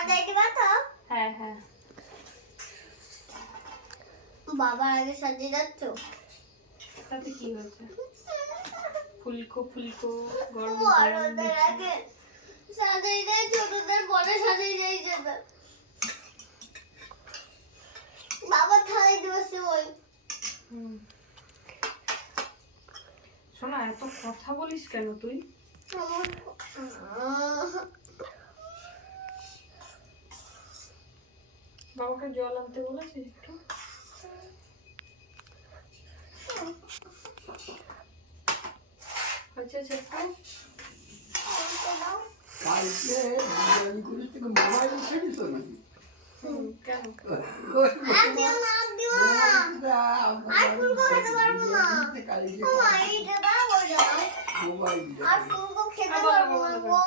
সাজাই দিবা তো? হ্যাঁ হ্যাঁ। বাবা আগে সাজিয়ে যাচ্ছ? তাতে কি হয়েছে? ফুলকো ফুলকো গরম বড়দের আগে সাজাই দেয়, ছোটদের পরে সাজাই দেয় যেটা। বাবা থালাই দিবসে ওই। শোনা, এত কথা বলিস কেন তুই? বাবাকে জল আনতে বলেছিস একটু? আচ্ছা আচ্ছা কালকে বিরিয়ানি করিস থেকে মোবাইল ছেড়িস নাকি? কেন? আর দিও না, আর দিও না। আর ফুলকো খেতে পারবো না। কালকে এইটা দাও, ওই দাও। মোবাইল আর ফুলকো খেতে পারবো না গো।